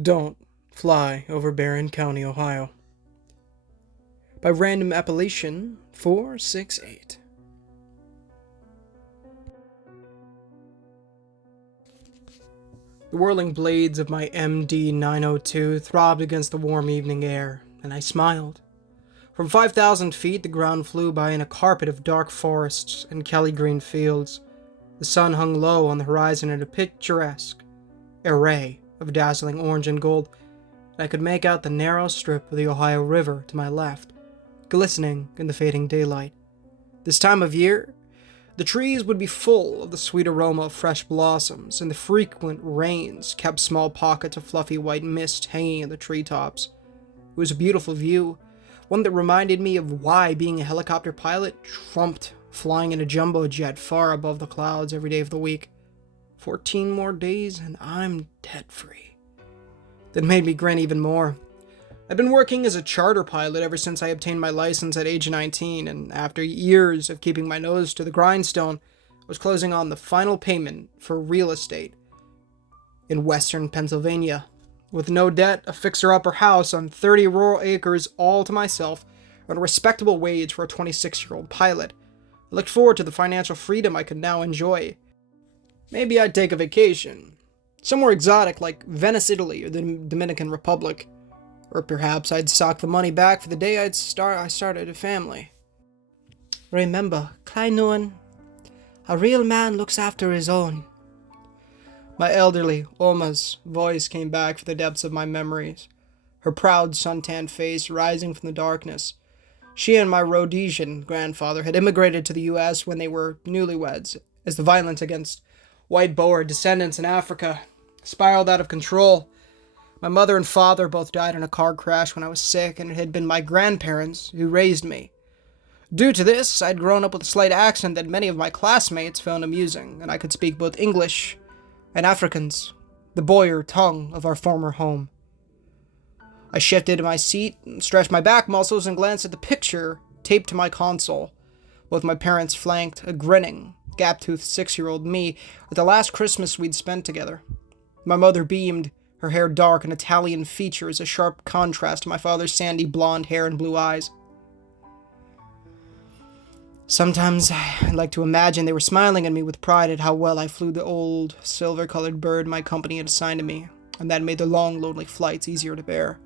Don't Fly Over Barren County, Ohio. By random appellation 468. The whirling blades of my MD 902 throbbed against the warm evening air, and I smiled. From 5,000 feet, the ground flew by in a carpet of dark forests and kelly-green fields. The sun hung low on the horizon in a picturesque array of dazzling orange and gold, and I could make out the narrow strip of the Ohio River to my left, glistening in the fading daylight. This time of year, the trees would be full of the sweet aroma of fresh blossoms, and the frequent rains kept small pockets of fluffy white mist hanging in the treetops. It was a beautiful view, one that reminded me of why being a helicopter pilot trumped flying in a jumbo jet far above the clouds every day of the week. 14 more days and I'm debt-free. That made me grin even more. I'd been working as a charter pilot ever since I obtained my license at age 19, and after years of keeping my nose to the grindstone, I was closing on the final payment for real estate in western Pennsylvania. With no debt, a fixer-upper house on 30 rural acres all to myself, and a respectable wage for a 26-year-old pilot, I looked forward to the financial freedom I could now enjoy. Maybe I'd take a vacation, somewhere exotic like Venice, Italy, or the Dominican Republic. Or perhaps I'd sock the money back for the day I started a family. Remember, Kleinoan, a real man looks after his own. My elderly Oma's voice came back from the depths of my memories, her proud suntanned face rising from the darkness. She and my Rhodesian grandfather had immigrated to the U.S. when they were newlyweds, as the violence against white Boer descendants in Africa spiraled out of control. My mother and father both died in a car crash when I was sick, and it had been my grandparents who raised me. Due to this, I'd grown up with a slight accent that many of my classmates found amusing, and I could speak both English and Afrikaans, the Boer tongue of our former home. I shifted in my seat, stretched my back muscles, and glanced at the picture taped to my console. Both my parents flanked a grinning, gap-toothed 6-year-old me at the last Christmas we'd spent together. My mother beamed, her hair dark and Italian features, a sharp contrast to my father's sandy blonde hair and blue eyes. Sometimes I'd like to imagine they were smiling at me with pride at how well I flew the old, silver-colored bird my company had assigned to me, and that made their long, lonely flights easier to bear.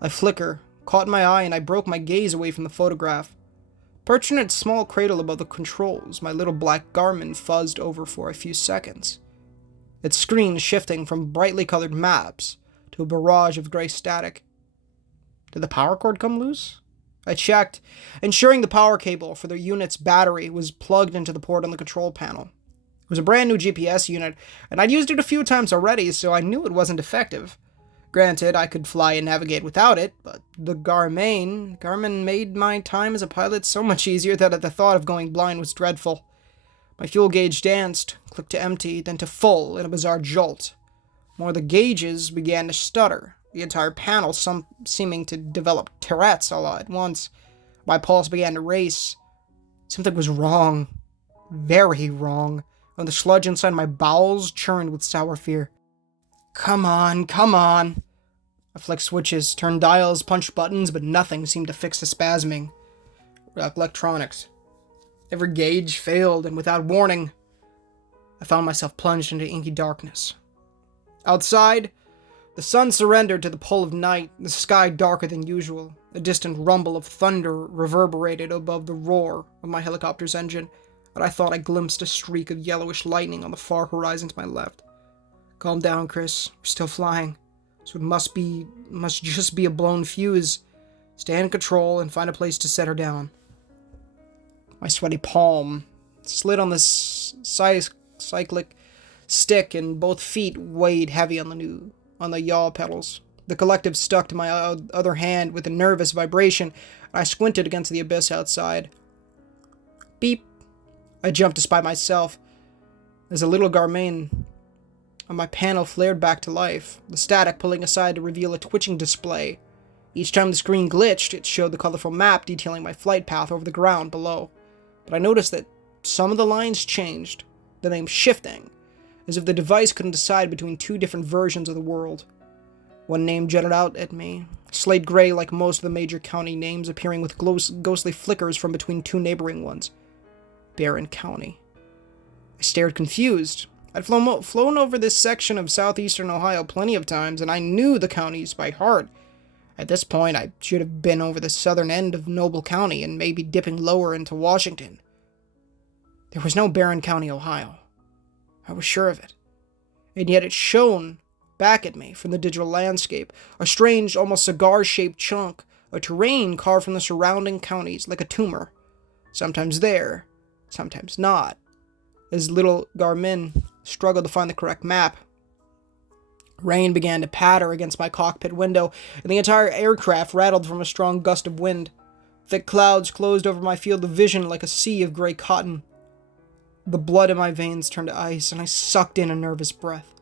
A flicker caught my eye, and I broke my gaze away from the photograph. Perched in its small cradle above the controls, my little black Garmin fuzzed over for a few seconds, its screen shifting from brightly colored maps to a barrage of gray static. Did the power cord come loose? I checked, ensuring the power cable for the unit's battery was plugged into the port on the control panel. It was a brand new GPS unit, and I'd used it a few times already, so I knew it wasn't defective. Granted, I could fly and navigate without it, but the Garmin made my time as a pilot so much easier that the thought of going blind was dreadful. My fuel gauge danced, clicked to empty, then to full in a bizarre jolt. More of the gauges began to stutter, the entire panel seeming to develop Tourette's all at once. My pulse began to race. Something was wrong. Very wrong, and the sludge inside my bowels churned with sour fear. Come on, come on. I flicked switches, turned dials, punched buttons, but nothing seemed to fix the spasming. Electronics. Every gauge failed, and without warning, I found myself plunged into inky darkness. Outside, the sun surrendered to the pull of night, the sky darker than usual. A distant rumble of thunder reverberated above the roar of my helicopter's engine, and I thought I glimpsed a streak of yellowish lightning on the far horizon to my left. Calm down, Chris. We're still flying, so it must just be a blown fuse. Stay in control and find a place to set her down. My sweaty palm slid on the cyclic stick, and both feet weighed heavy on the yaw pedals. The collective stuck to my other hand with a nervous vibration, and I squinted against the abyss outside. Beep. I jumped to spy myself as a little Garmin on my panel flared back to life, the static pulling aside to reveal a twitching display. Each time the screen glitched, it showed the colorful map detailing my flight path over the ground below. But I noticed that some of the lines changed, the name shifting, as if the device couldn't decide between two different versions of the world. One name jutted out at me, slate gray like most of the major county names, appearing with ghostly flickers from between two neighboring ones. Barren County. I stared confused. I'd flown over this section of southeastern Ohio plenty of times, and I knew the counties by heart. At this point, I should have been over the southern end of Noble County and maybe dipping lower into Washington. There was no Barren County, Ohio. I was sure of it. And yet it shone back at me from the digital landscape, a strange, almost cigar-shaped chunk, a terrain carved from the surrounding counties like a tumor. Sometimes there, sometimes not. As little Garmin struggled to find the correct map, rain began to patter against my cockpit window, and the entire aircraft rattled from a strong gust of wind. Thick clouds closed over my field of vision like a sea of gray cotton. The blood in my veins turned to ice, and I sucked in a nervous breath.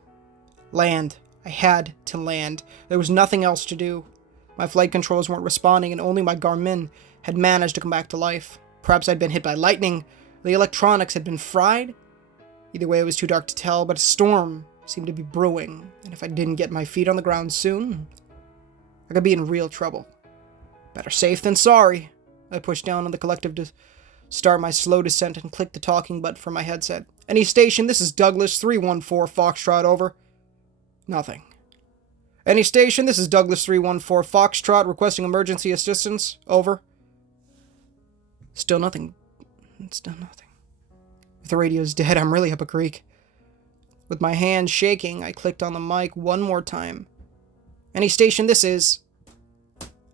Land. I had to land. There was nothing else to do. My flight controls weren't responding, and only my Garmin had managed to come back to life. Perhaps I'd been hit by lightning. The electronics had been fried. Either way, it was too dark to tell, but a storm seemed to be brewing, and if I didn't get my feet on the ground soon, I could be in real trouble. Better safe than sorry. I pushed down on the collective to start my slow descent and clicked the talking button for my headset. Any station, this is Douglas 314 Foxtrot, over. Nothing. Any station, this is Douglas 314 Foxtrot requesting emergency assistance, over. Still nothing. Still nothing. If the radio's dead, I'm really up a creek. With my hand shaking, I clicked on the mic one more time. Any station, this is...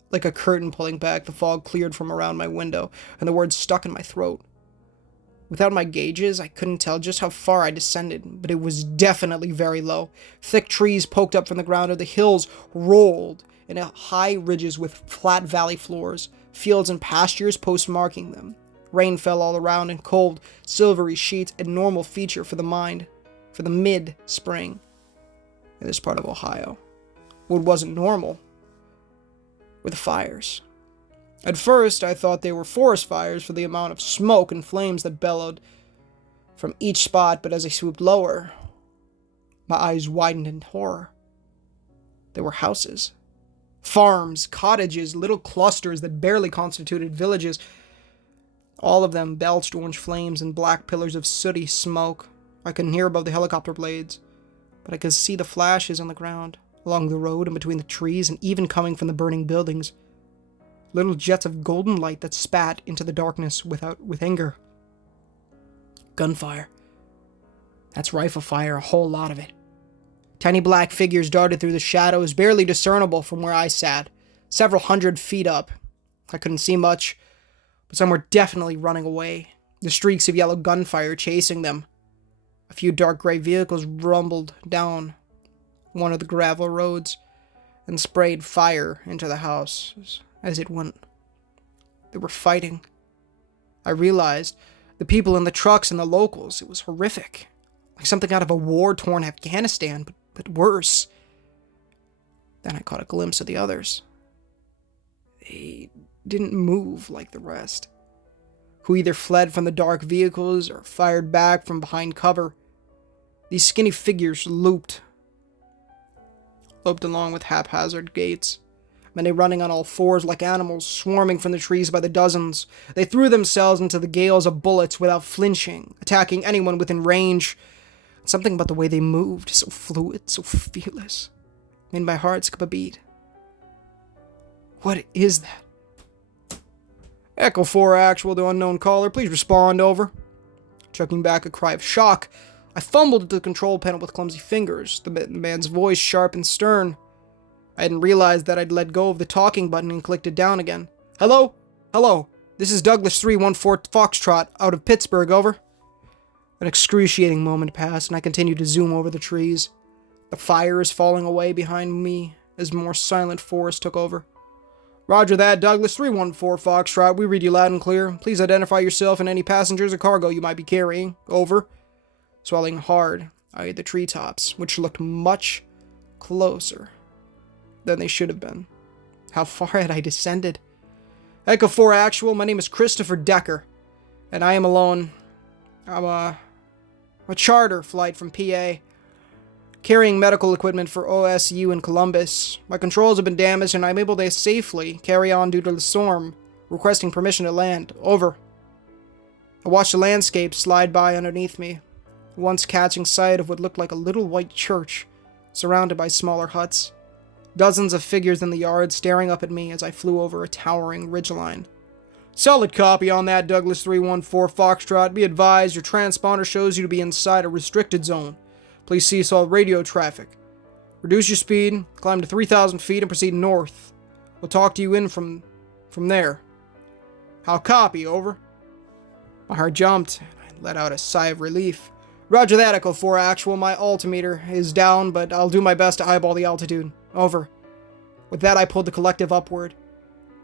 Like a curtain pulling back, the fog cleared from around my window, and the words stuck in my throat. Without my gauges, I couldn't tell just how far I descended, but it was definitely very low. Thick trees poked up from the ground, and the hills rolled in high ridges with flat valley floors, fields and pastures postmarking them. Rain fell all around in cold, silvery sheets, a normal feature for the mind, for the mid-spring in this part of Ohio. What wasn't normal were the fires. At first, I thought they were forest fires for the amount of smoke and flames that bellowed from each spot, but as I swooped lower, my eyes widened in horror. There were houses, farms, cottages, little clusters that barely constituted villages. All of them belched orange flames and black pillars of sooty smoke. I couldn't hear above the helicopter blades, but I could see the flashes on the ground, along the road and between the trees, and even coming from the burning buildings. Little jets of golden light that spat into the darkness with anger. Gunfire. That's rifle fire, a whole lot of it. Tiny black figures darted through the shadows, barely discernible from where I sat, several hundred feet up. I couldn't see much, but some were definitely running away, the streaks of yellow gunfire chasing them. A few dark gray vehicles rumbled down one of the gravel roads and sprayed fire into the house as it went. They were fighting. I realized the people in the trucks and the locals. It was horrific, like something out of a war-torn Afghanistan, but worse. Then I caught a glimpse of the others. They didn't move like the rest, who either fled from the dark vehicles or fired back from behind cover. These skinny figures loped along with haphazard gaits, many running on all fours like animals, swarming from the trees by the dozens. They threw themselves into the gales of bullets without flinching, attacking anyone within range. Something about the way they moved, so fluid, so fearless, made my heart skip a beat. What is that? Echo 4 actual to unknown caller, please respond, over. Chucking back a cry of shock, I fumbled at the control panel with clumsy fingers, the man's voice sharp and stern. I hadn't realized that I'd let go of the talking button and clicked it down again. Hello? Hello. This is Douglas 314 Foxtrot out of Pittsburgh, over. An excruciating moment passed, and I continued to zoom over the trees. The fires falling away behind me as more silent forest took over. Roger that, Douglas 314 Foxtrot. We read you loud and clear. Please identify yourself and any passengers or cargo you might be carrying. Over. Swelling hard, I eyed the treetops, which looked much closer than they should have been. How far had I descended? Echo 4 actual, my name is Christopher Decker, and I am alone. I'm a charter flight from PA. carrying medical equipment for OSU in Columbus. My controls have been damaged and I'm able to safely carry on due to the storm. Requesting permission to land. Over. I watched the landscape slide by underneath me, once catching sight of what looked like a little white church, surrounded by smaller huts. Dozens of figures in the yard staring up at me as I flew over a towering ridgeline. Solid copy on that, Douglas 314 Foxtrot. Be advised, your transponder shows you to be inside a restricted zone. Please cease all radio traffic. Reduce your speed, climb to 3,000 feet, and proceed north. We'll talk to you in from there. How copy, over? My heart jumped, and I let out a sigh of relief. Roger that, Echo 4 Actual. My altimeter is down, but I'll do my best to eyeball the altitude. Over. With that, I pulled the collective upward,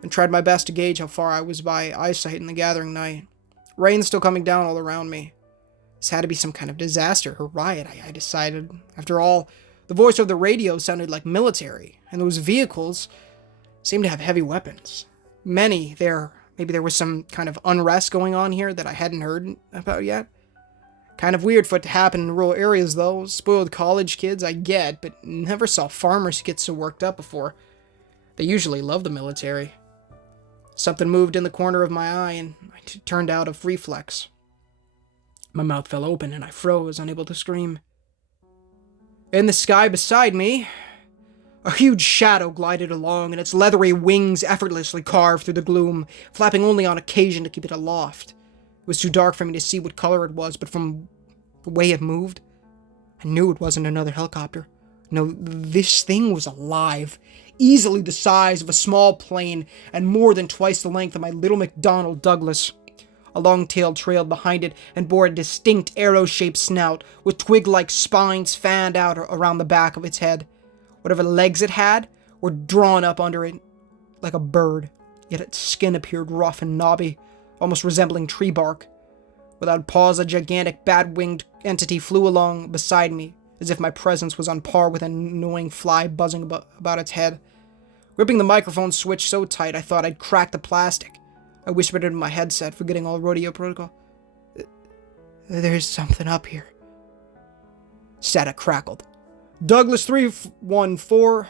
and tried my best to gauge how far I was by eyesight in the gathering night. Rain still coming down all around me. This had to be some kind of disaster or riot, I decided. After all, the voice of the radio sounded like military, and those vehicles seemed to have heavy weapons. Maybe there was some kind of unrest going on here that I hadn't heard about yet. Kind of weird for it to happen in rural areas, though. Spoiled college kids, I get, but never saw farmers get so worked up before. They usually love the military. Something moved in the corner of my eye, and I turned out of reflex. My mouth fell open, and I froze, unable to scream. In the sky beside me, a huge shadow glided along, and its leathery wings effortlessly carved through the gloom, flapping only on occasion to keep it aloft. It was too dark for me to see what color it was, but from the way it moved, I knew it wasn't another helicopter. No, this thing was alive, easily the size of a small plane, and more than twice the length of my little McDonnell Douglas. A long tail trailed behind it and bore a distinct arrow-shaped snout, with twig-like spines fanned out around the back of its head. Whatever legs it had were drawn up under it like a bird, yet its skin appeared rough and knobby, almost resembling tree bark. Without pause, a gigantic bat-winged entity flew along beside me, as if my presence was on par with an annoying fly buzzing about its head. Gripping the microphone switch so tight I thought I'd crack the plastic. I whispered into my headset, forgetting all radio protocol. There's something up here. Static crackled. Douglas 314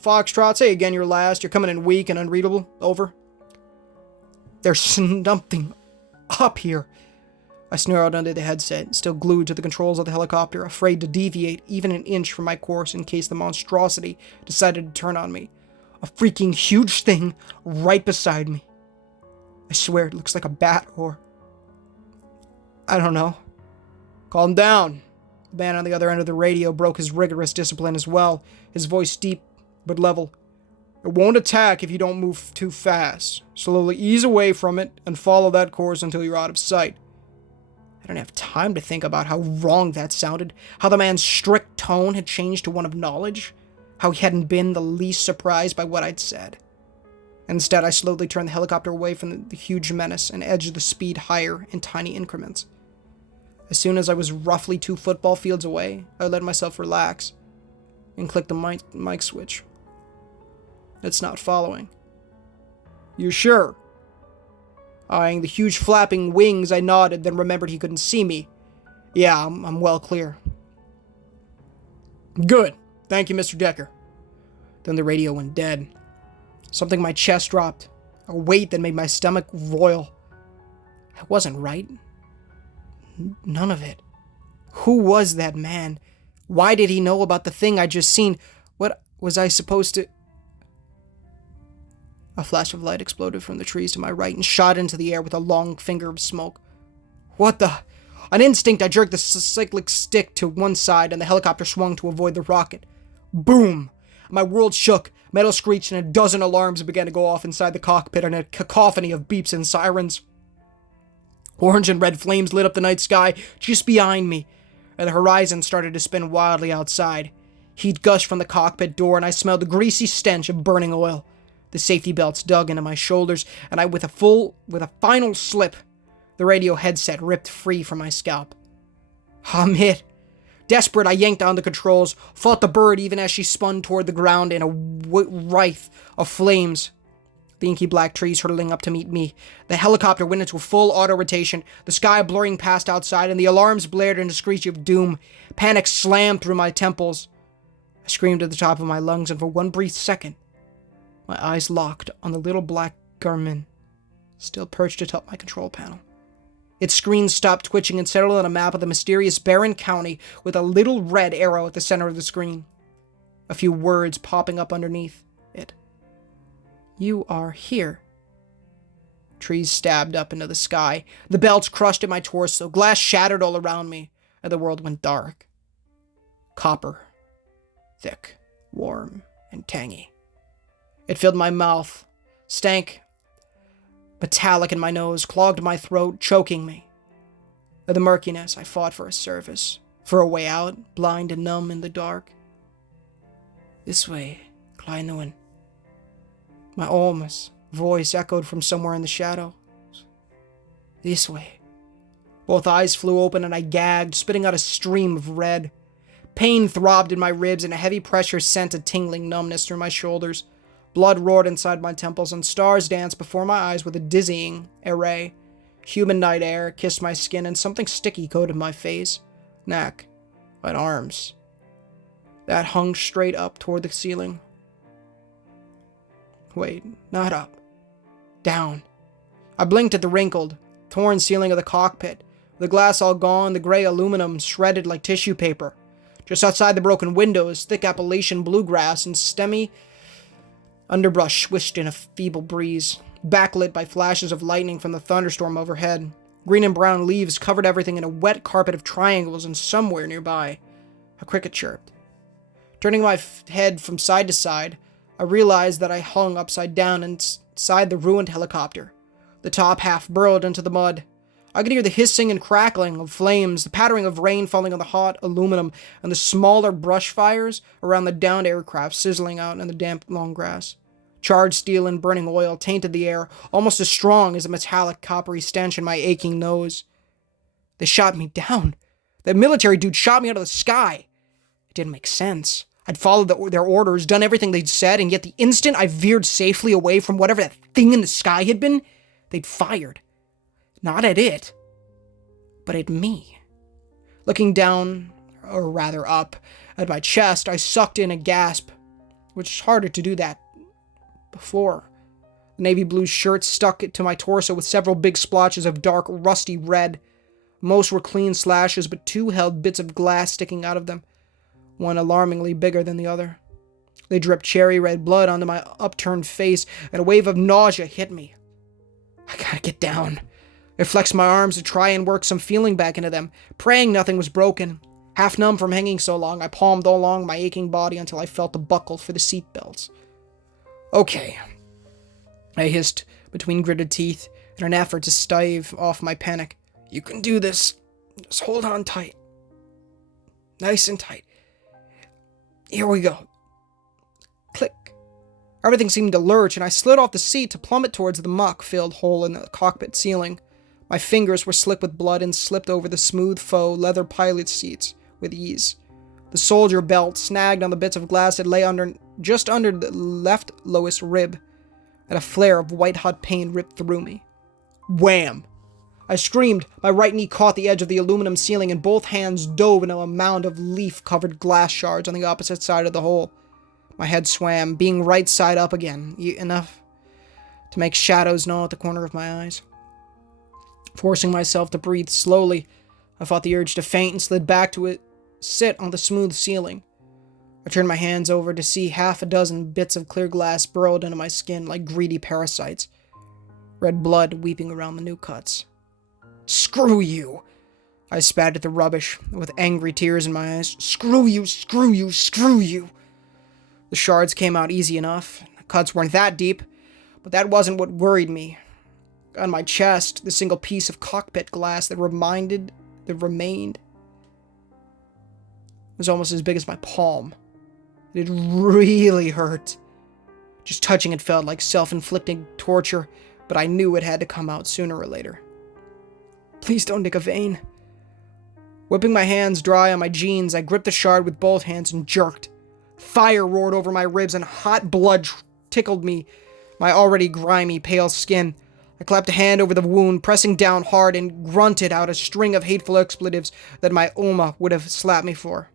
Foxtrot, say again your last. You're coming in weak and unreadable. Over. There's something up here. I snarled under the headset, still glued to the controls of the helicopter, afraid to deviate even an inch from my course in case the monstrosity decided to turn on me. A freaking huge thing right beside me. I swear it looks like a bat or... I don't know. Calm down. The man on the other end of the radio broke his rigorous discipline as well, his voice deep but level. It won't attack if you don't move too fast. Slowly ease away from it and follow that course until you're out of sight. I didn't have time to think about how wrong that sounded, how the man's strict tone had changed to one of knowledge, how he hadn't been the least surprised by what I'd said. Instead, I slowly turned the helicopter away from the huge menace and edged the speed higher in tiny increments. As soon as I was roughly 2 football fields away, I let myself relax and clicked the mic switch. It's not following. You sure? Eyeing the huge flapping wings, I nodded, then remembered he couldn't see me. Yeah, I'm well clear. Good. Thank you, Mr. Decker. Then the radio went dead. Something in my chest dropped. A weight that made my stomach roil. It wasn't right. None of it. Who was that man? Why did he know about the thing I'd just seen? What was I supposed to... A flash of light exploded from the trees to my right and shot into the air with a long finger of smoke. What the... On instinct, I jerked the cyclic stick to one side and the helicopter swung to avoid the rocket. Boom! My world shook, metal screeched, and a dozen alarms began to go off inside the cockpit in a cacophony of beeps and sirens. Orange and red flames lit up the night sky just behind me, and the horizon started to spin wildly outside. Heat gushed from the cockpit door, and I smelled the greasy stench of burning oil. The safety belts dug into my shoulders, and with a final slip, the radio headset ripped free from my scalp. I'm hit. Desperate, I yanked on the controls, fought the bird even as she spun toward the ground in a writhe of flames. The inky black trees hurtling up to meet me. The helicopter went into full auto rotation, the sky blurring past outside, and the alarms blared in a screech of doom. Panic slammed through my temples. I screamed at the top of my lungs, and for one brief second, my eyes locked on the little black garment still perched atop my control panel. Its screen stopped twitching and settled on a map of the mysterious Barren County with a little red arrow at the center of the screen. A few words popping up underneath it. You are here. Trees stabbed up into the sky. The belts crushed at my torso. Glass shattered all around me, and the world went dark. Copper. Thick, warm, and tangy. It filled my mouth, stank metallic in my nose, clogged my throat, choking me. In the murkiness, I fought for a surface, for a way out, blind and numb in the dark. This way, Kleinoen. My almost voice echoed from somewhere in the shadows. This way. Both eyes flew open and I gagged, spitting out a stream of red. Pain throbbed in my ribs and a heavy pressure sent a tingling numbness through my shoulders. Blood roared inside my temples and stars danced before my eyes with a dizzying array. Humid night air kissed my skin and something sticky coated my face, neck, and arms. That hung straight up toward the ceiling. Wait, not up. Down. I blinked at the wrinkled, torn ceiling of the cockpit, the glass all gone, the gray aluminum shredded like tissue paper. Just outside the broken windows, thick Appalachian bluegrass and stemmy underbrush swished in a feeble breeze, backlit by flashes of lightning from the thunderstorm overhead. Green and brown leaves covered everything in a wet carpet of triangles, and somewhere nearby, a cricket chirped. Turning my head from side to side, I realized that I hung upside down inside the ruined helicopter. The top half burrowed into the mud. I could hear the hissing and crackling of flames, the pattering of rain falling on the hot aluminum, and the smaller brush fires around the downed aircraft sizzling out in the damp long grass. Charred steel and burning oil tainted the air, almost as strong as a metallic coppery stench in my aching nose. They shot me down. That military dude shot me out of the sky. It didn't make sense. I'd followed their orders, done everything they'd said, and yet the instant I veered safely away from whatever that thing in the sky had been, they'd fired. Not at it, but at me. Looking down, or rather up, at my chest, I sucked in a gasp, which is harder to do that before. The navy blue shirt stuck to my torso with several big splotches of dark, rusty red. Most were clean slashes, but two held bits of glass sticking out of them, one alarmingly bigger than the other. They dripped cherry red blood onto my upturned face, and a wave of nausea hit me. I gotta get down. I flexed my arms to try and work some feeling back into them, praying nothing was broken. Half numb from hanging so long, I palmed along my aching body until I felt the buckle for the seat belts. Okay, I hissed between gritted teeth in an effort to stave off my panic. You can do this. Just hold on tight. Nice and tight. Here we go. Click. Everything seemed to lurch, and I slid off the seat to plummet towards the muck-filled hole in the cockpit ceiling. My fingers were slick with blood and slipped over the smooth faux leather pilot seats with ease. The soldier belt snagged on the bits of glass that lay just under the left lowest rib, and a flare of white-hot pain ripped through me. Wham! I screamed. My right knee caught the edge of the aluminum ceiling, and both hands dove into a mound of leaf-covered glass shards on the opposite side of the hole. My head swam, being right side up again, enough to make shadows gnaw at the corner of my eyes. Forcing myself to breathe slowly, I fought the urge to faint and slid back to sit on the smooth ceiling. I turned my hands over to see half a dozen bits of clear glass burrowed into my skin like greedy parasites, red blood weeping around the new cuts. Screw you! I spat at the rubbish, with angry tears in my eyes. Screw you, screw you, screw you! The shards came out easy enough. The cuts weren't that deep, but that wasn't what worried me. On my chest, the single piece of cockpit glass that remained was almost as big as my palm. It really hurt. Just touching it felt like self-inflicting torture, but I knew it had to come out sooner or later. Please don't nick a vein. Whipping my hands dry on my jeans, I gripped the shard with both hands and jerked. Fire roared over my ribs and hot blood tickled me my already grimy, pale skin. I clapped a hand over the wound, pressing down hard, and grunted out a string of hateful expletives that my Oma would have slapped me for.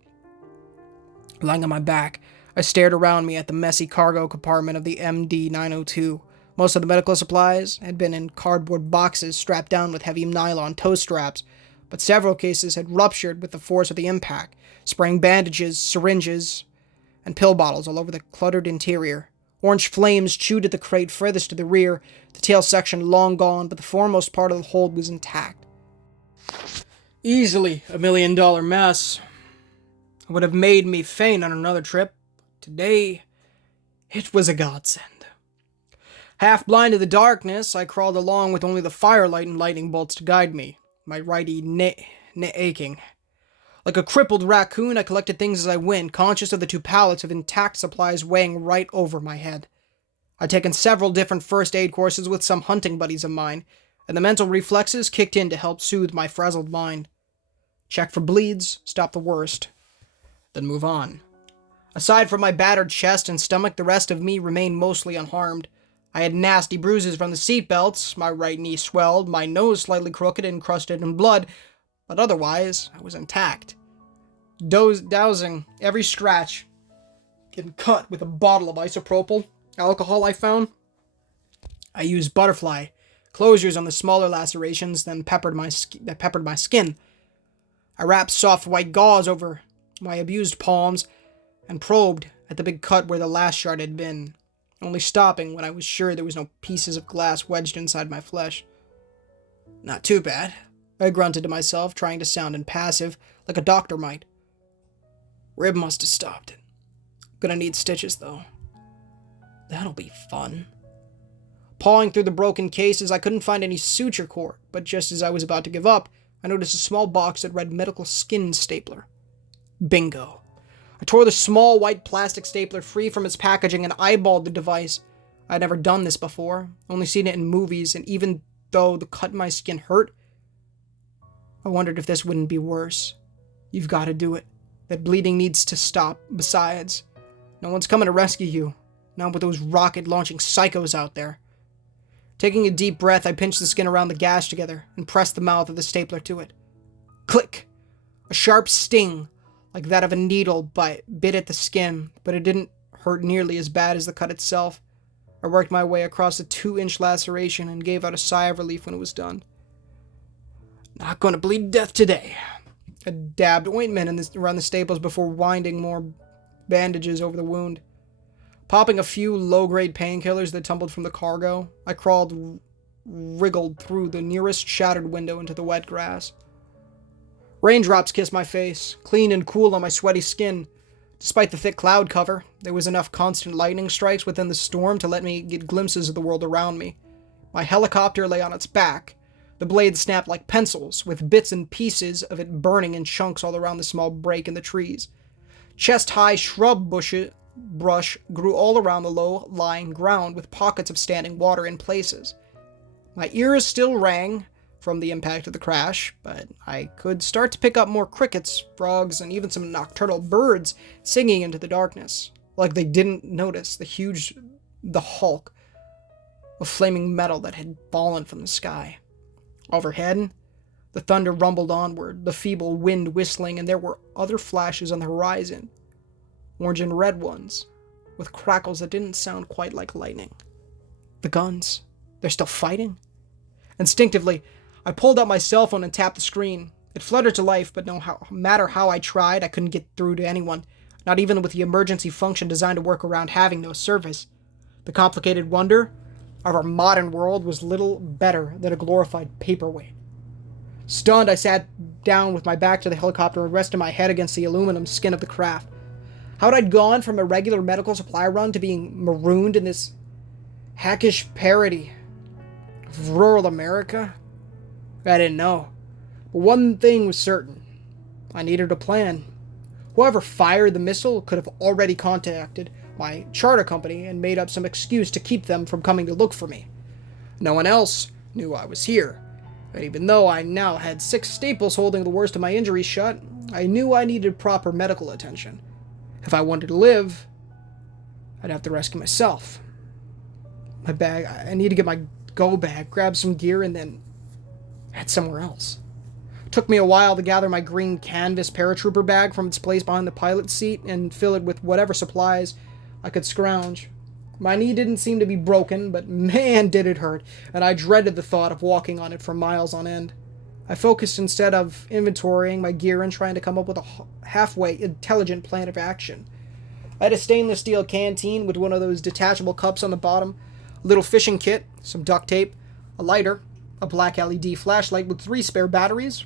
Lying on my back, I stared around me at the messy cargo compartment of the MD-902. Most of the medical supplies had been in cardboard boxes strapped down with heavy nylon toe straps, but several cases had ruptured with the force of the impact, spraying bandages, syringes, and pill bottles all over the cluttered interior. Orange flames chewed at the crate furthest to the rear, the tail section long gone, but the foremost part of the hold was intact. Easily $1 million mess. It would have made me faint on another trip. Today, it was a godsend. Half blind in the darkness, I crawled along with only the firelight and lightning bolts to guide me, my righty aching. Like a crippled raccoon, I collected things as I went, conscious of the 2 pallets of intact supplies weighing right over my head. I'd taken several different first aid courses with some hunting buddies of mine, and the mental reflexes kicked in to help soothe my frazzled mind. Check for bleeds, stop the worst, then move on. Aside from my battered chest and stomach, the rest of me remained mostly unharmed. I had nasty bruises from the seatbelts, my right knee swelled, my nose slightly crooked and encrusted in blood, but otherwise, I was intact. Dousing every scratch and cut with a bottle of isopropyl alcohol I found. I used butterfly closures on the smaller lacerations, then peppered my skin. I wrapped soft white gauze over my abused palms and probed at the big cut where the last shard had been, only stopping when I was sure there was no pieces of glass wedged inside my flesh. Not too bad, I grunted to myself, trying to sound impassive, like a doctor might. Rib must have stopped it. Gonna need stitches, though. That'll be fun. Pawing through the broken cases, I couldn't find any suture cord, but just as I was about to give up, I noticed a small box that read medical skin stapler. Bingo. I tore the small white plastic stapler free from its packaging and eyeballed the device. I'd never done this before, only seen it in movies, and even though the cut in my skin hurt, I wondered if this wouldn't be worse. You've got to do it. That bleeding needs to stop. Besides, no one's coming to rescue you, not with those rocket-launching psychos out there. Taking a deep breath, I pinched the skin around the gash together and pressed the mouth of the stapler to it. Click! A sharp sting, like that of a needle, bit at the skin, but it didn't hurt nearly as bad as the cut itself. I worked my way across the 2-inch laceration and gave out a sigh of relief when it was done. Not gonna bleed to death today. I dabbed ointment around the staples before winding more bandages over the wound. Popping a few low-grade painkillers that tumbled from the cargo, I wriggled through the nearest shattered window into the wet grass. Raindrops kissed my face, clean and cool on my sweaty skin. Despite the thick cloud cover, there was enough constant lightning strikes within the storm to let me get glimpses of the world around me. My helicopter lay on its back. The blades snapped like pencils, with bits and pieces of it burning in chunks all around the small break in the trees. Chest-high shrub brush grew all around the low-lying ground, with pockets of standing water in places. My ears still rang from the impact of the crash, but I could start to pick up more crickets, frogs, and even some nocturnal birds singing into the darkness, like they didn't notice the hulk of flaming metal that had fallen from the sky. Overhead, the thunder rumbled onward, the feeble wind whistling, and there were other flashes on the horizon, orange and red ones, with crackles that didn't sound quite like lightning. The guns. They're still fighting? Instinctively, I pulled out my cell phone and tapped the screen. It fluttered to life, but no matter how I tried, I couldn't get through to anyone, not even with the emergency function designed to work around having no service. The complicated wonder of our modern world was little better than a glorified paperweight. Stunned, I sat down with my back to the helicopter and rested my head against the aluminum skin of the craft. How had I gone from a regular medical supply run to being marooned in this hackish parody of rural America? I didn't know. But one thing was certain. I needed a plan. Whoever fired the missile could have already contacted my charter company and made up some excuse to keep them from coming to look for me. No one else knew I was here. And even though I now had 6 staples holding the worst of my injuries shut, I knew I needed proper medical attention. If I wanted to live, I'd have to rescue myself. my bag. I need to get my go bag, grab some gear, and then head somewhere else. It took me a while to gather my green canvas paratrooper bag from its place behind the pilot's seat and fill it with whatever supplies I could scrounge. My knee didn't seem to be broken, but man did it hurt, and I dreaded the thought of walking on it for miles on end. I focused instead of inventorying my gear and trying to come up with a halfway intelligent plan of action. I had a stainless steel canteen with one of those detachable cups on the bottom, a little fishing kit, some duct tape, a lighter, a black LED flashlight with 3 spare batteries,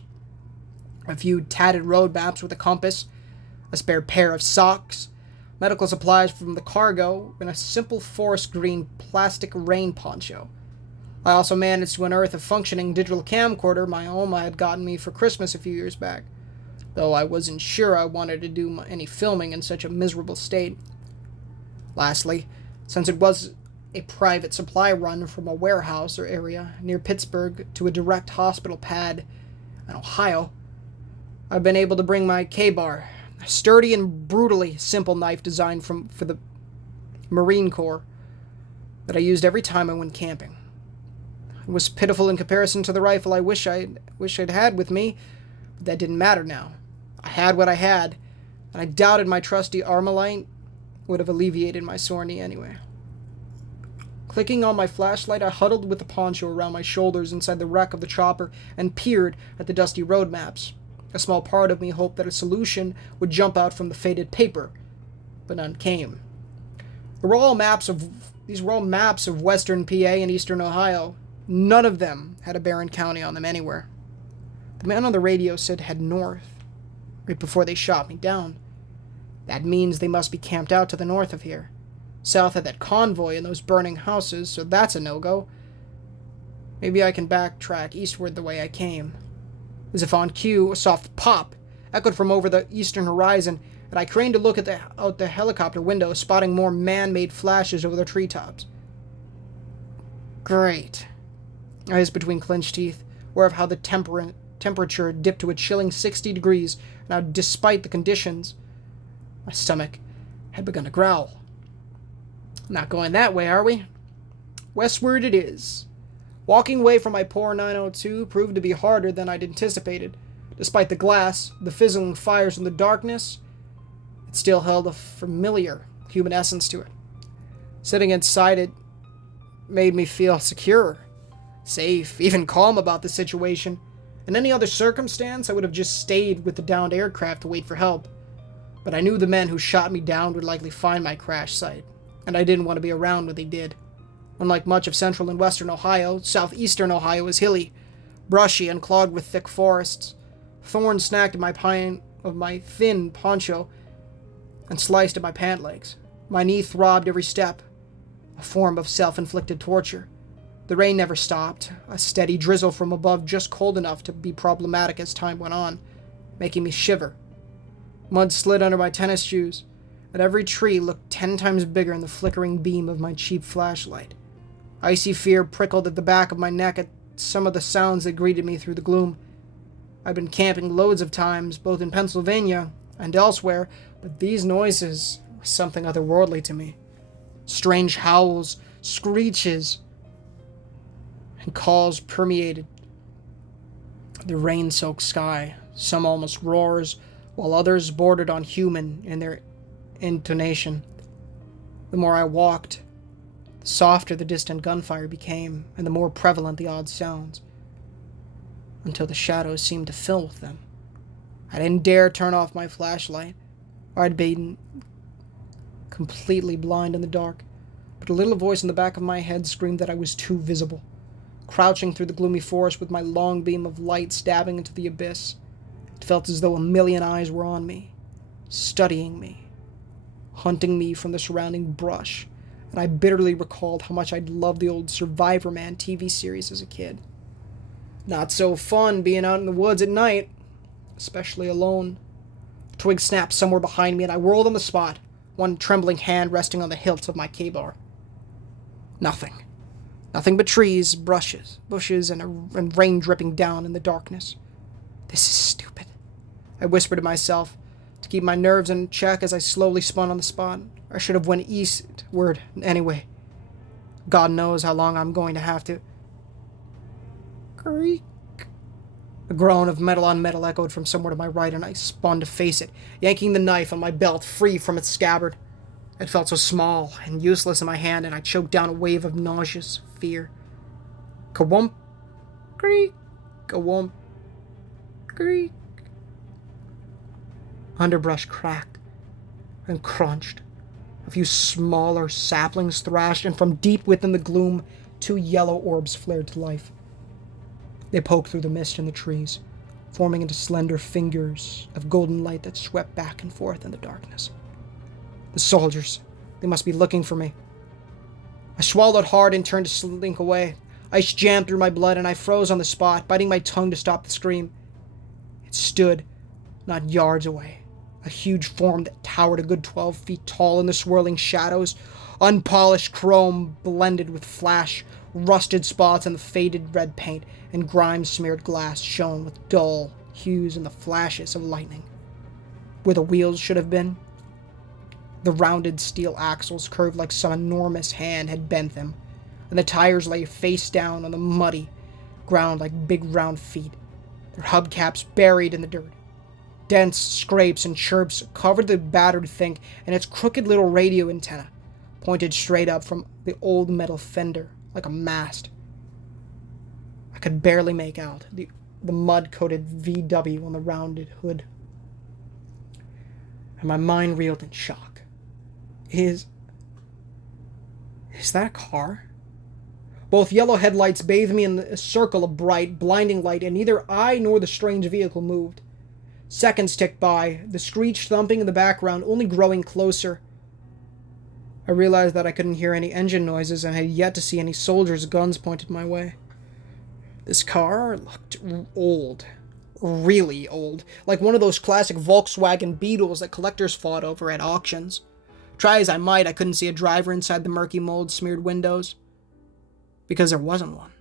a few tatted road maps with a compass, a spare pair of socks, medical supplies from the cargo, and a simple forest green plastic rain poncho. I also managed to unearth a functioning digital camcorder my Oma had gotten me for Christmas a few years back, though I wasn't sure I wanted to do any filming in such a miserable state. Lastly, since it was a private supply run from a warehouse or area near Pittsburgh to a direct hospital pad in Ohio, I've been able to bring my K-bar, a sturdy and brutally simple knife designed for the Marine Corps that I used every time I went camping. It was pitiful in comparison to the rifle I wish I'd had with me, but that didn't matter now. I had what I had, and I doubted my trusty Armalite would have alleviated my sore knee anyway. Clicking on my flashlight, I huddled with the poncho around my shoulders inside the wreck of the chopper and peered at the dusty road maps. A small part of me hoped that a solution would jump out from the faded paper, but none came. These were all maps of western PA and eastern Ohio. None of them had a Barren County on them anywhere. The man on the radio said head north, right before they shot me down. That means they must be camped out to the north of here, south of that convoy and those burning houses, so that's a no-go. Maybe I can backtrack eastward the way I came. As if on cue, a soft pop echoed from over the eastern horizon, and I craned to look out the helicopter window, spotting more man-made flashes over the treetops. Great. I hissed between clenched teeth, aware of how the temperature dipped to a chilling 60 degrees, and how, despite the conditions, my stomach had begun to growl. Not going that way, are we? Westward it is. Walking away from my poor 902 proved to be harder than I'd anticipated. Despite the glass, the fizzling fires, and the darkness, it still held a familiar human essence to it. Sitting inside it made me feel secure, safe, even calm about the situation. In any other circumstance, I would have just stayed with the downed aircraft to wait for help. But I knew the men who shot me down would likely find my crash site, and I didn't want to be around when they did. Unlike much of central and western Ohio, southeastern Ohio is hilly, brushy, and clogged with thick forests. Thorns snagged at my thin poncho and sliced at my pant legs. My knee throbbed every step, a form of self-inflicted torture. The rain never stopped, a steady drizzle from above just cold enough to be problematic as time went on, making me shiver. Mud slid under my tennis shoes, and every tree looked 10 times bigger in the flickering beam of my cheap flashlight. Icy fear prickled at the back of my neck at some of the sounds that greeted me through the gloom. I'd been camping loads of times, both in Pennsylvania and elsewhere, but these noises were something otherworldly to me. Strange howls, screeches, and calls permeated the rain-soaked sky. Some almost roars, while others bordered on human in their intonation. The more I walked, the softer the distant gunfire became, and the more prevalent the odd sounds, until the shadows seemed to fill with them. I didn't dare turn off my flashlight, or I'd been completely blind in the dark, but a little voice in the back of my head screamed that I was too visible. Crouching through the gloomy forest with my long beam of light stabbing into the abyss, it felt as though a million eyes were on me, studying me, hunting me from the surrounding brush, and I bitterly recalled how much I'd loved the old Survivor Man TV series as a kid. Not so fun being out in the woods at night, especially alone. A twig snapped somewhere behind me, and I whirled on the spot, one trembling hand resting on the hilt of my K-bar. Nothing. Nothing but trees, bushes, and rain dripping down in the darkness. This is stupid, I whispered to myself, to keep my nerves in check as I slowly spun on the spot. I should have went eastward anyway. God knows how long I'm going to have to. Creak. A groan of metal on metal echoed from somewhere to my right, and I spun to face it, yanking the knife on my belt free from its scabbard. It felt so small and useless in my hand, and I choked down a wave of nauseous fear. Ka-wump. Creak. Ka-wump. Creak. Underbrush cracked and crunched. A few smaller saplings thrashed, and from deep within the gloom, 2 yellow orbs flared to life. They poked through the mist in the trees, forming into slender fingers of golden light that swept back and forth in the darkness. The soldiers, they must be looking for me. I swallowed hard and turned to slink away. Ice jammed through my blood, and I froze on the spot, biting my tongue to stop the scream. It stood not yards away, a huge form that towered a good 12 feet tall in the swirling shadows. Unpolished chrome blended with flash, rusted spots on the faded red paint, and grime-smeared glass shone with dull hues in the flashes of lightning. Where the wheels should have been, the rounded steel axles curved like some enormous hand had bent them, and the tires lay face down on the muddy ground like big round feet, their hubcaps buried in the dirt. Dense scrapes and chirps covered the battered thing, and its crooked little radio antenna pointed straight up from the old metal fender like a mast. I could barely make out the mud-coated VW on the rounded hood, and my mind reeled in shock. Is that a car? Both yellow headlights bathed me in a circle of bright, blinding light, and neither I nor the strange vehicle moved. Seconds ticked by, the screech thumping in the background only growing closer. I realized that I couldn't hear any engine noises and had yet to see any soldiers' guns pointed my way. This car looked old. Really old. Like one of those classic Volkswagen Beetles that collectors fought over at auctions. Try as I might, I couldn't see a driver inside the murky mold-smeared windows. Because there wasn't one.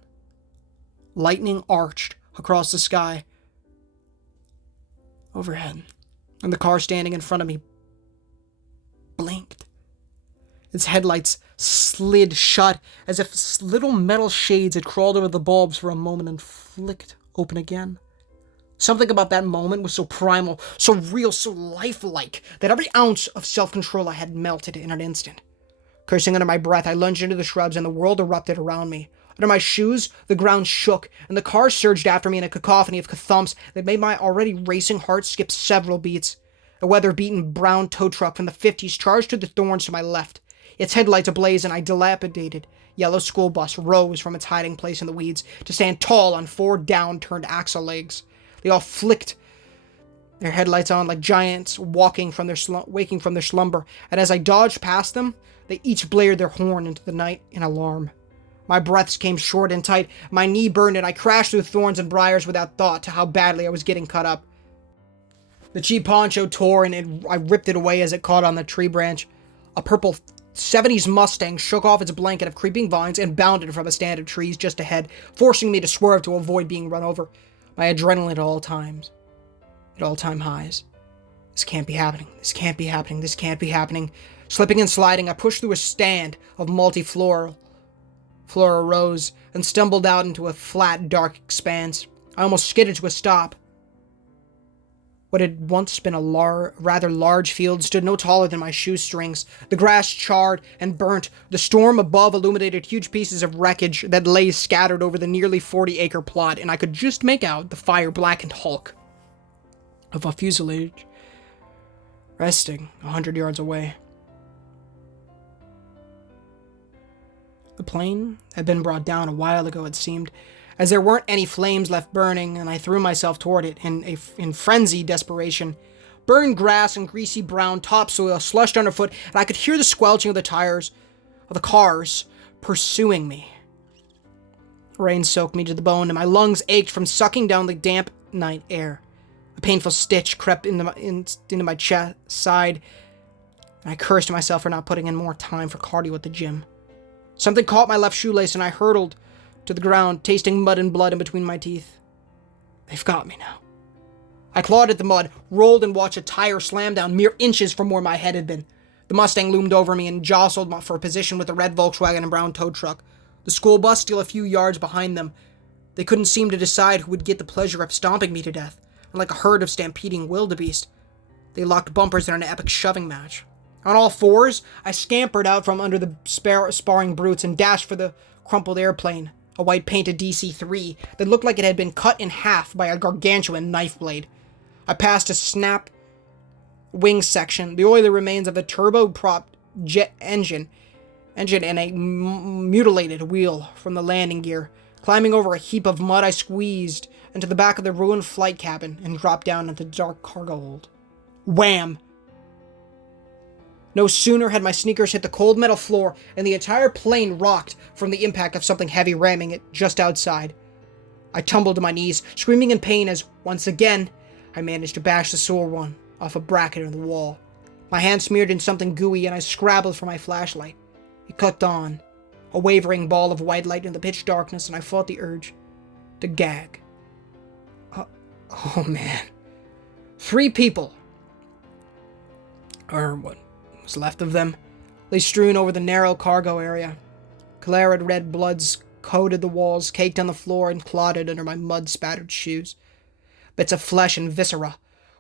Lightning arched across the sky overhead, and the car standing in front of me blinked. Its headlights slid shut as if little metal shades had crawled over the bulbs for a moment and flicked open again. Something about that moment was so primal, so real, so lifelike, that every ounce of self-control I had melted in an instant. Cursing under my breath, I lunged into the shrubs, and the world erupted around me. Under my shoes, the ground shook, and the car surged after me in a cacophony of thumps that made my already racing heart skip several beats. A weather-beaten brown tow truck from the 50s charged through the thorns to my left. Its headlights ablaze, and a dilapidated yellow school bus rose from its hiding place in the weeds to stand tall on 4 down-turned axle legs. They all flicked their headlights on like giants waking from their slumber, and as I dodged past them, they each blared their horn into the night in alarm. My breaths came short and tight, my knee burned, and I crashed through thorns and briars without thought to how badly I was getting cut up. The cheap poncho tore, and I ripped it away as it caught on the tree branch. A purple 70s Mustang shook off its blanket of creeping vines and bounded from a stand of trees just ahead, forcing me to swerve to avoid being run over. My adrenaline at all-time highs. This can't be happening. This can't be happening. This can't be happening. Slipping and sliding, I pushed through a stand of multifloral rows and stumbled out into a flat, dark expanse. I almost skidded to a stop. What had once been a rather large field stood no taller than my shoestrings. The grass charred and burnt. The storm above illuminated huge pieces of wreckage that lay scattered over the nearly 40-acre plot, and I could just make out the fire-blackened hulk of a fuselage resting 100 yards away. The plane had been brought down a while ago, it seemed, as there weren't any flames left burning, and I threw myself toward it in frenzied desperation. Burned grass and greasy brown topsoil slushed underfoot, and I could hear the squelching of the tires of the cars pursuing me. Rain soaked me to the bone, and my lungs ached from sucking down the damp night air. A painful stitch crept into my chest side, and I cursed myself for not putting in more time for cardio at the gym. Something caught my left shoelace, and I hurtled to the ground, tasting mud and blood in between my teeth. They've got me now. I clawed at the mud, rolled, and watched a tire slam down mere inches from where my head had been. The Mustang loomed over me and jostled for a position with the red Volkswagen and brown tow truck. The school bus still a few yards behind them. They couldn't seem to decide who would get the pleasure of stomping me to death, and like a herd of stampeding wildebeest, they locked bumpers in an epic shoving match. On all fours, I scampered out from under the sparring brutes and dashed for the crumpled airplane, a white-painted DC-3 that looked like it had been cut in half by a gargantuan knife blade. I passed a snap wing section, the oily remains of a turbo-propped jet engine and a mutilated wheel from the landing gear. Climbing over a heap of mud, I squeezed into the back of the ruined flight cabin and dropped down into the dark cargo hold. Wham! No sooner had my sneakers hit the cold metal floor and the entire plane rocked from the impact of something heavy ramming it just outside. I tumbled to my knees, screaming in pain as, once again, I managed to bash the sore one off a bracket in the wall. My hand smeared in something gooey and I scrabbled for my flashlight. It clicked on, a wavering ball of white light in the pitch darkness, and I fought the urge to gag. Oh man. 3 people, or what was left of them, lay strewn over the narrow cargo area. Claret red bloods coated the walls, caked on the floor, and clotted under my mud-spattered shoes. Bits of flesh and viscera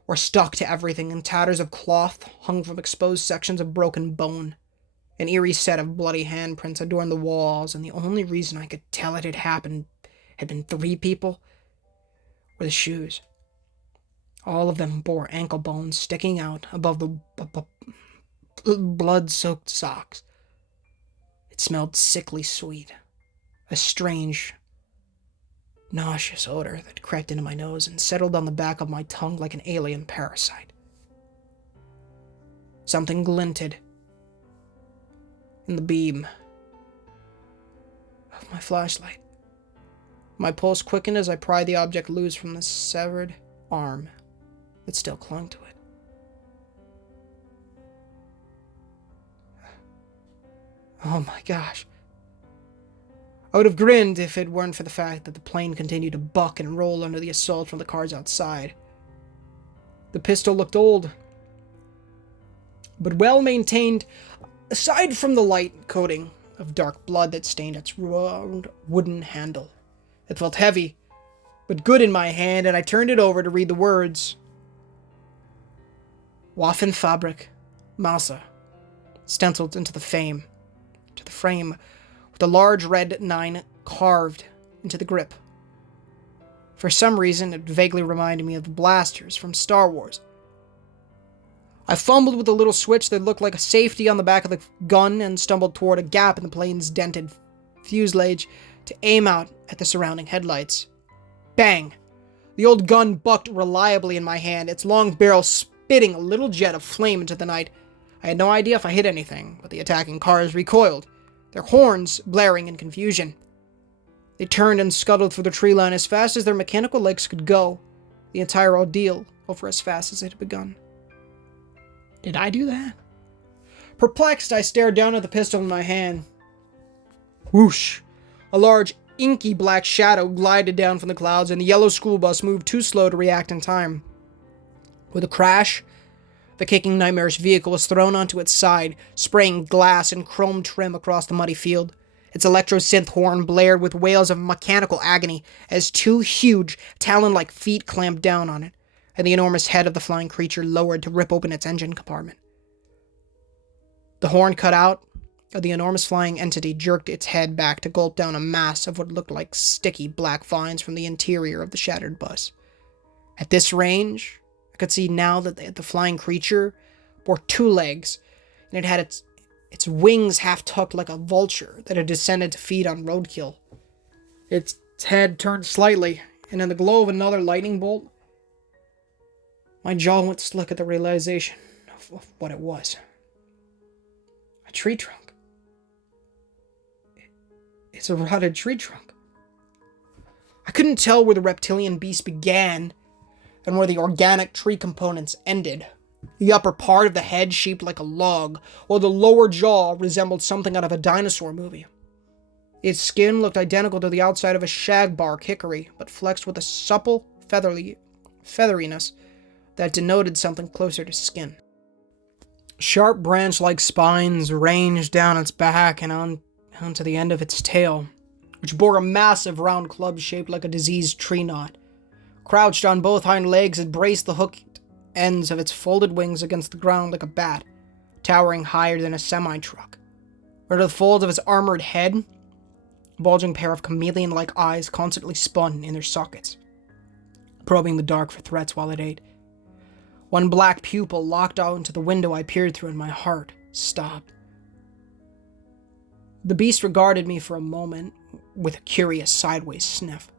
were stuck to everything, and tatters of cloth hung from exposed sections of broken bone. An eerie set of bloody handprints adorned the walls, and the only reason I could tell it had been 3 people, were the shoes. All of them bore ankle bones sticking out above the blood-soaked socks. It smelled sickly sweet, a strange, nauseous odor that crept into my nose and settled on the back of my tongue like an alien parasite. Something glinted in the beam of my flashlight. My pulse quickened as I pried the object loose from the severed arm that still clung to it. Oh my gosh. I would have grinned if it weren't for the fact that the plane continued to buck and roll under the assault from the cars outside. The pistol looked old, but well maintained, aside from the light coating of dark blood that stained its round wooden handle. It felt heavy, but good in my hand, and I turned it over to read the words. Waffenfabrik Mauser, stenciled into the frame, with a large red 9 carved into the grip. For some reason, it vaguely reminded me of the blasters from Star Wars. I fumbled with a little switch that looked like a safety on the back of the gun and stumbled toward a gap in the plane's dented fuselage to aim out at the surrounding headlights. Bang! The old gun bucked reliably in my hand, its long barrel spitting a little jet of flame into the night. I had no idea if I hit anything, but the attacking cars recoiled, their horns blaring in confusion. They turned and scuttled through the tree line as fast as their mechanical legs could go, the entire ordeal over as fast as it had begun. Did I do that? Perplexed, I stared down at the pistol in my hand. Whoosh! A large, inky black shadow glided down from the clouds, and the yellow school bus moved too slow to react in time. With a crash, the kicking nightmarish vehicle was thrown onto its side, spraying glass and chrome trim across the muddy field. Its electro-synth horn blared with wails of mechanical agony as 2 huge, talon-like feet clamped down on it, and the enormous head of the flying creature lowered to rip open its engine compartment. The horn cut out, the enormous flying entity jerked its head back to gulp down a mass of what looked like sticky black vines from the interior of the shattered bus. At this range, I could see now that the flying creature bore 2 legs, and it had its wings half-tucked like a vulture that had descended to feed on roadkill. Its head turned slightly, and in the glow of another lightning bolt, my jaw went slick at the realization of what it was. A tree trunk. It's a rotted tree trunk. I couldn't tell where the reptilian beast began and where the organic tree components ended. The upper part of the head shaped like a log, while the lower jaw resembled something out of a dinosaur movie. Its skin looked identical to the outside of a shagbark hickory, but flexed with a supple featheriness that denoted something closer to skin. Sharp branch-like spines ranged down its back and onto the end of its tail, which bore a massive round club shaped like a diseased tree knot. Crouched on both hind legs, it braced the hooked ends of its folded wings against the ground like a bat, towering higher than a semi-truck. Under the folds of its armored head, a bulging pair of chameleon-like eyes constantly spun in their sockets, probing the dark for threats while it ate. One black pupil locked out into the window I peered through, and my heart stopped. The beast regarded me for a moment with a curious sideways sniff.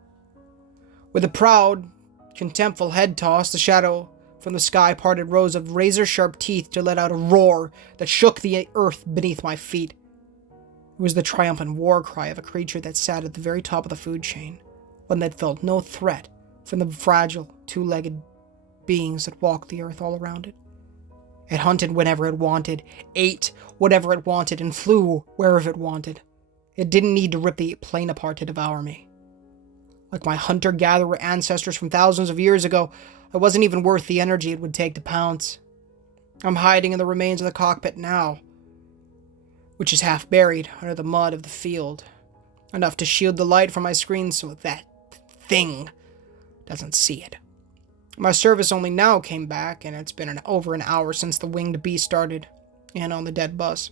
With a proud, contemptful head toss, the shadow from the sky parted rows of razor-sharp teeth to let out a roar that shook the earth beneath my feet. It was the triumphant war cry of a creature that sat at the very top of the food chain, one that felt no threat from the fragile, two-legged beings that walked the earth all around it. It hunted whenever it wanted, ate whatever it wanted, and flew wherever it wanted. It didn't need to rip the plane apart to devour me. Like my hunter-gatherer ancestors from thousands of years ago, I wasn't even worth the energy it would take to pounce. I'm hiding in the remains of the cockpit now, which is half buried under the mud of the field, enough to shield the light from my screen so that thing doesn't see it. My service only now came back, and it's been over an hour since the winged beast started, and on the dead bus.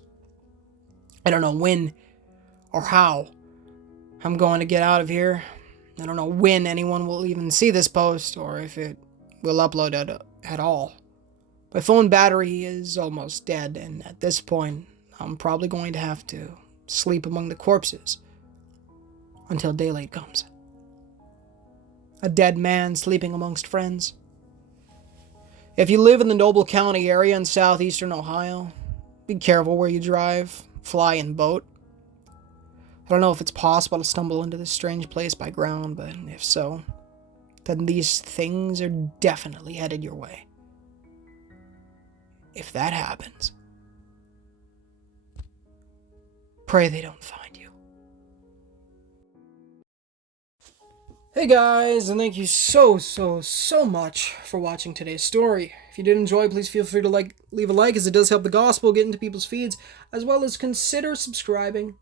I don't know when or how I'm going to get out of here. I don't know when anyone will even see this post, or if it will upload at all. My phone battery is almost dead, and at this point, I'm probably going to have to sleep among the corpses until daylight comes. A dead man sleeping amongst friends. If you live in the Noble County area in southeastern Ohio, be careful where you drive, fly, and boat. I don't know if it's possible to stumble into this strange place by ground, but if so, then these things are definitely headed your way. If that happens, pray they don't find you. Hey guys, and thank you so much for watching today's story. If you did enjoy, please feel free to leave a like, as it does help the gospel get into people's feeds, as well as consider subscribing,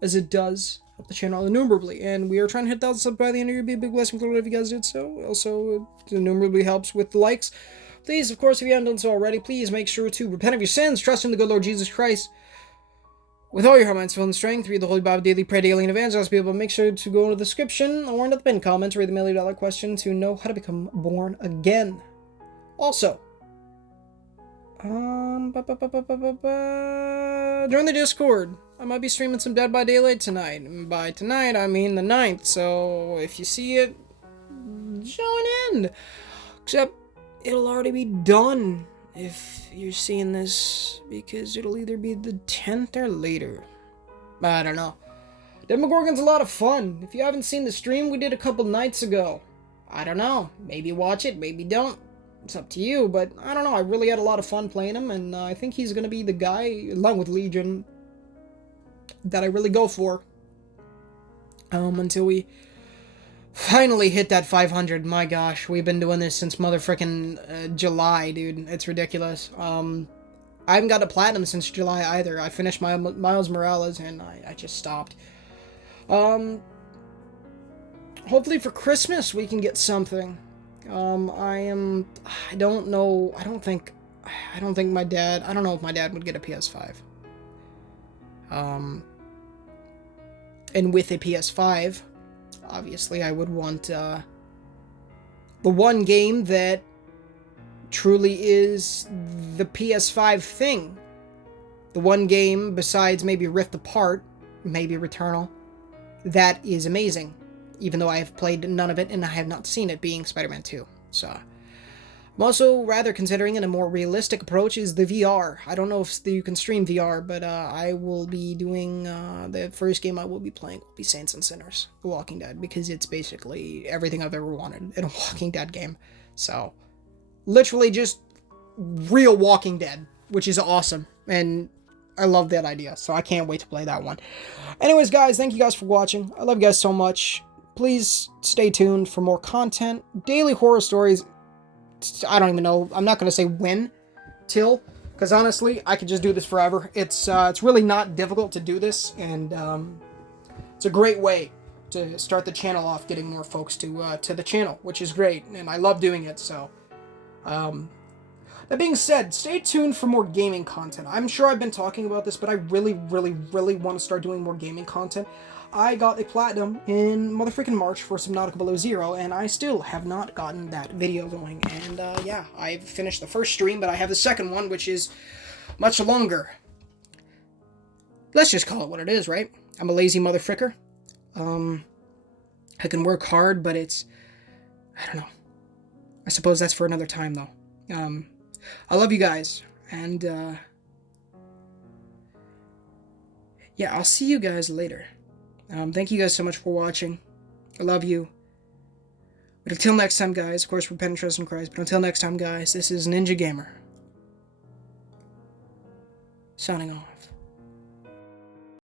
as it does help the channel innumerably. And we are trying to hit 1,000 subs by the end of the year. It'd be a big blessing if you guys did so. Also, it innumerably helps with the likes. Please, of course, if you haven't done so already, please make sure to repent of your sins, trust in the good Lord Jesus Christ with all your heart, mind, soul, and strength. Read the Holy Bible daily, pray daily, and evangelize people. Make sure to go into the description or into the pinned comment to read the $1 million question to know how to become born again. Also, join the Discord. I might be streaming some Dead by Daylight tonight. And by tonight, I mean the 9th. So if you see it, join in. Except it'll already be done if you're seeing this, because it'll either be the 10th or later. I don't know. Demogorgon's a lot of fun. If you haven't seen the stream we did a couple nights ago, I don't know. Maybe watch it, maybe don't. It's up to you, but I don't know. I really had a lot of fun playing him, and I think he's going to be the guy, along with Legion, that I really go for. Until we finally hit that 500. My gosh, we've been doing this since motherfucking July, dude. It's ridiculous. I haven't got a platinum since July either. I finished my Miles Morales and I just stopped. Hopefully for Christmas we can get something. I don't know. I don't think my dad, I don't know if my dad would get a PS5. And with a PS5, obviously, I would want the one game that truly is the PS5 thing. The one game, besides maybe Rift Apart, maybe Returnal, that is amazing. Even though I have played none of it and I have not seen it, being Spider-Man 2. So, I'm also rather considering a more realistic approach is the VR. I don't know if you can stream VR, but I will be doing, the first game I will be playing will be Saints and Sinners, The Walking Dead, because it's basically everything I've ever wanted in a Walking Dead game. So, literally just real Walking Dead, which is awesome, and I love that idea, so I can't wait to play that one. Anyways, guys, thank you guys for watching. I love you guys so much. Please stay tuned for more content, daily horror stories. I don't even know. I'm not going to say when, till, Because honestly, I could just do this forever. It's really not difficult to do this, and it's a great way to start the channel off, getting more folks to the channel, which is great, and I love doing it. So, that being said, stay tuned for more gaming content. I'm sure I've been talking about this, but I really, really, really want to start doing more gaming content. I got a platinum in motherfucking March for Subnautica Below Zero, and I still have not gotten that video going. And yeah, I've finished the first stream, but I have the second one, which is much longer. Let's just call it what it is, right? I'm a lazy motherfricker. I can work hard, but it's... I don't know. I suppose that's for another time, though. I love you guys, and yeah, I'll see you guys later. Thank you guys so much for watching. I love you. But until next time, guys, of course, repent and trust in Christ. But until next time, guys, this is Ninja Gamer, signing off.